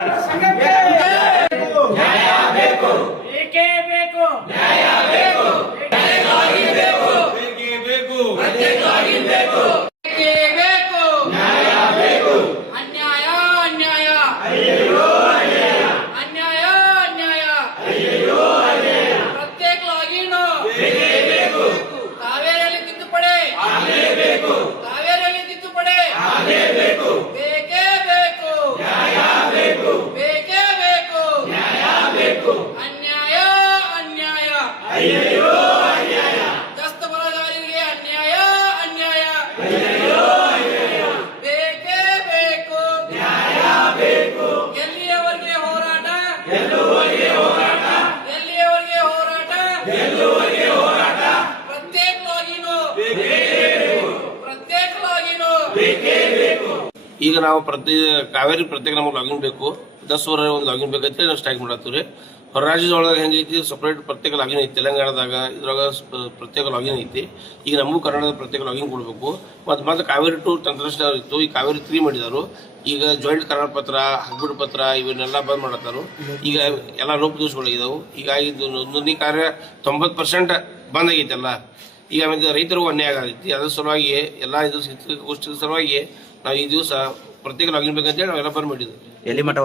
ಸಂಘಕ್ಕೆ ನ್ಯಾಯ ಬೇಕು, ಏಕೆ ಬೇಕು, ನ್ಯಾಯ ಬೇಕು, ಬೇಕು, ಬೇಕೇ ಬೇಕು, ಬೇಕು, ಏಕೆ ಬೇಕು, ನ್ಯಾಯ ಬೇಕು, ಅನ್ಯಾಯ ಅನ್ಯಾಯ, ಅಯ್ಯಯ್ಯೋ ಅನ್ಯಾಯ, ಅನ್ಯಾಯ ಅನ್ಯಾಯ, ಅಯ್ಯಯ್ಯೋ ಅನ್ಯಾಯ, ಪ್ರತ್ಯೇಕ ಲಾಗಿನ್ ಬೇಕೇ ಬೇಕು, ಕಾವೇರಿಯಲ್ಲಿ ತಿದ್ದುಪಡಿ ಆಗಲೇಬೇಕು, ಕಾವೇರಿಯಲ್ಲಿ ತಿದ್ದುಪಡಿ ಆಗಲೇಬೇಕು, ಬೇಕೇ ಬೇಕು, ನ್ಯಾಯ ಬೇಕು, ಬೇಕೇ ಬೇಕು, ನ್ಯಾಯ ಬೇಕು, ಅನ್ಯಾಯ ಅನ್ಯಾಯ, ಅಯ್ಯಯ್ಯೋ ಅನ್ಯಾಯ, ದಸ್ತ ಬರಗಾರರಿಗೆ ಅನ್ಯಾಯ ಅನ್ಯಾಯ, ಅಯ್ಯಯ್ಯೋ ಅನ್ಯಾಯ, ಬೇಕೇ ಬೇಕು, ನ್ಯಾಯ ಬೇಕು, ಎಲ್ಲಿಯವರೆಗೆ ಹೋರಾಟ, ಗೆಲ್ಲುವವರೆಗೆ ಹೋರಾಟ, ಎಲ್ಲಿಯವರೆಗೆ ಹೋರಾಟ, ಗೆಲ್ಲುವವರೆಗೆ ಹೋರಾಟ, ಪ್ರತ್ಯೇಕ ಲಾಗಿನ್ ಬೇಕೇ ಬೇಕು, ಪ್ರತ್ಯೇಕ ಲಾಗಿನ್ ಬೇಕೇ ಬೇಕು. ಈಗ ನಾವು ಕಾವೇರಿ ಪ್ರತ್ಯೇಕ ನಮಗೆ ಲಾಗಿನ್ ಬೇಕು, 10 ವರ್ಷ ಒಂದು ಲಾಗಿನ್ ಬೇಕಂತ ನಾವು ಸ್ಟ್ರೈಕ್ ಮಾಡತ್ತೀವಿ. ಹೊರ ರಾಜ್ಯದೊಳಗೆ ಹೆಂಗೈತಿ ಸಪ್ರೇಟ್ ಪ್ರತ್ಯೇಕ ಲಾಗಿನ್ ಐತಿ, ತೆಲಂಗಾಣದಾಗ ಇದ್ರಾಗ ಪ್ರತ್ಯೇಕ ಲಾಗಿನ್ ಐತಿ. ಈಗ ನಮಗೂ ಕನ್ನಡದ ಪ್ರತ್ಯೇಕ ಲಾಗಿನ್ ಕೊಡಬೇಕು. ಮತ್ತು ಕಾವೇರಿ 2 ತಂತ್ರಜ್ಞಾನ ಇತ್ತು, ಈ ಕಾವೇರಿ 3 ಮಾಡಿದಾರು. ಈಗ ಜಾಯಿಂಟ್ ಕರಾರ್ ಪತ್ರ, ಹಗ್ಗುಡ್ ಪತ್ರ ಇವನ್ನೆಲ್ಲ ಬಂದ್ ಮಾಡತ್ತಾರು. ಈಗ ಎಲ್ಲ ಲೋಪದೋಷಗಳಿದಾವು. ಹೀಗಾಗಿ ನೋಂದಣಿ ಕಾರ್ಯ 90% ಬಂದ್ ಆಗೈತೆಲ್ಲ. ಈಗ ಆಮೇಲೆ ರೈತರಿಗೂ ಅನ್ಯಾಯ ಆಗೈತಿ. ಅದ್ರ ಸಲುವಾಗಿ ಎಲ್ಲ ಇದು ಗೋಷ್ಠಿ ಸಲುವಾಗಿ ನಾವು ಈ ದಿವಸ ಪ್ರತ್ಯೇಕ ಲಾಗಿನ್ ಬೇಕಂತೇಳಿ ನಾವೆಲ್ಲ ಬಂದ್ ಮಾಡಿದ್ವಿ. ಎಲ್ಲಿ ಮಠ